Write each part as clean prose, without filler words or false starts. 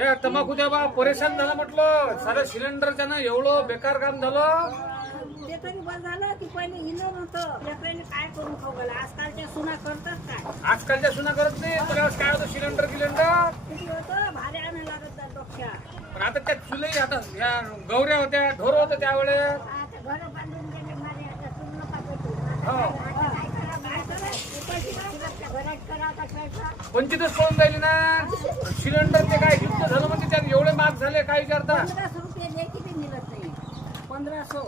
हे तंबाखूच्या बा परेशान झालं म्हटलं. सारं सिलेंडरच्या ना एवढं बेकार काम झालं. ते तरी बरं झालं की पहिले इलं नव्हतं. लेकरांनी काय करून खाऊ घाला. आजकालच्या सुना करतात काय? आजकालच्या सुना करत नाही. त्यावेळेस काय होतं सिलेंडर किती होतं भारी आणायला लागत त्या डोक्या. पण आता त्या चुलई आता ह्या गौऱ्या होत्या, ढोर होतं त्यावेळेस. आता घरं बांधून गेले माझे आता सुन नका भेटू. हो. आता काय करा काय करा उपाशी राहतील घरात करा आता काय करा. पंचवीसच पळून जाईल ना. सिलेंडर ते काय युद्ध झालं म्हणजे त्यात एवढे महाग झाले काय विचारता. 1500 रुपये लेखी बी मिळत नाही. 1500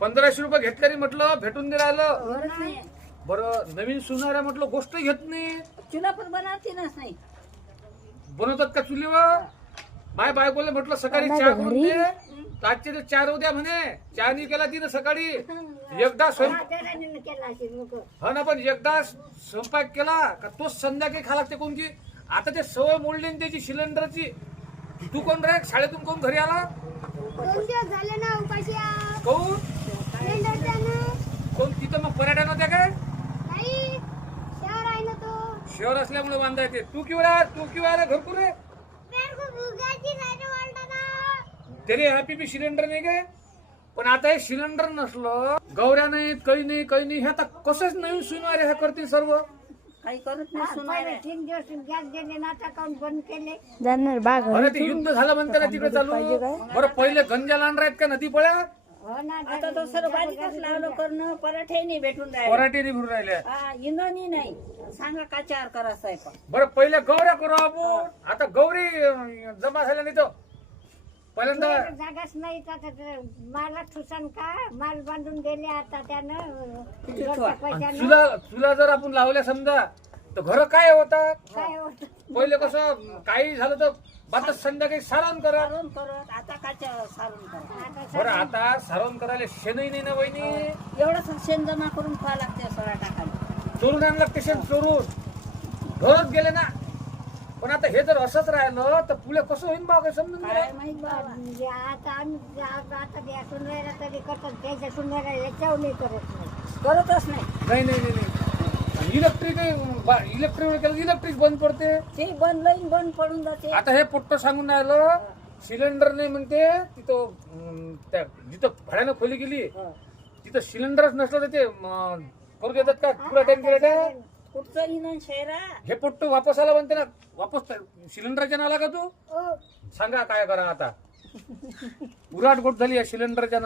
1500 रुपये घेतल्याने म्हटलं भेटून नाही राहिलं. भरत नाही. बरं नवीन सुनाऱ्या म्हटलं गोष्ट घेत नाही. चुला पण बनवतीनच नाही. बनवतात का चुलीवर. माय बायकोले म्हटलं सकाळी चहा करून दे. आजचे ते 4 उद्या म्हणे. चहा नाही केला तिने सकाळी. एकदा स्वयंपाक राजाराणीने केला असेल लोक. हा ना पण एकदा स्वयंपाक केला का तोच संध्याकाळी खा लागते कोणती. आता ते सवय मोडली ना त्याची सिलेंडरची. तू कोण रे शाळेतून कोण घरी आला. 2 दिवस झाले ना उपाशी आहे. कोण सिलेंडरच्यानं. कोण तिथं मग पर्यटन नव्हत्या काय. नाही शहर आहे ना तो. शहर असल्यामुळे बांधा येते. तू किंवा आला घरकुर रे. पेट को भुगाची नाही रे वालताना. तरी हॅपी बी सिलेंडर नाही काय. पण आता हे सिलेंडर नसलं गौऱ्या नाहीत काही नाही हे आता कसंच नवीन सुनवारे ह्या करतील सर्व. काही करत नाही सुनायला. 3 दिवस गॅस दिले ना आता काऊन बंद केले. जाणार बाग अरे ते युद्ध झालं म्हणते ना तिकडे चालू. बरं पहिले गंजा लहान राहत का नदी पळ्या. हो ना आता तो सर्व बारीकच लावलं करणं पराठे नाही भेटून राहिले. पराठीने भरून राहिल्या. हा इंधनही नाही. सांगा का चार करा स्वयंपाक. बरं पहिले गौऱ्या करू आपण. आता गौरी जमा झाल्या नाही तो पहिल्यांदा. जागाच नाही आता ते माला ठुसन का माल बांधून दिले आता त्यानं पैशानं. चुला जर आपण लावल्या समजा तर घर काय होतात. काय होत पहिले कसं काही झालं तर बातच संध्याकाळी सारण करा. सारून करत आता काच्या सारून करत. बरं आता सारण करायला शेणही नाही ना वहिनी. एवढंच शेण जमा करून खावा लागते सोळा टाकायला. चोरून आणलं लागते शेण चोरून. घरच गेले ना. पण आता हे जर असंच राहिलं तर पुढे कसं होईल बा समजून घ्या. काय माहित बाबा. म्हणजे आता आम्ही आता द्या सुंदर तरी करतात त्याच्या सुंदर याच्यावर नाही करत नाही. करतच नाही. नाही इलेक्ट्रिक केलं इलेक्ट्रिक बंद पडते. ते बंद पडून जाते. आता हे पोट्ट सांगून राहिलं सिलेंडर नाही म्हणते तिथं त्या जिथं भाड्यानं खोली गेली तिथं सिलेंडरच नसलं तर ते करू देतात का पुरा टाइम केला त्या. कुठचं इंधन शेरा. हे पोट्ट वापस आला म्हणते ना. वापस सिलेंडरच्या नाला का तू हो. सांगा काय करा आता. उराट गोट झाली या सिलेंडरच्या ना.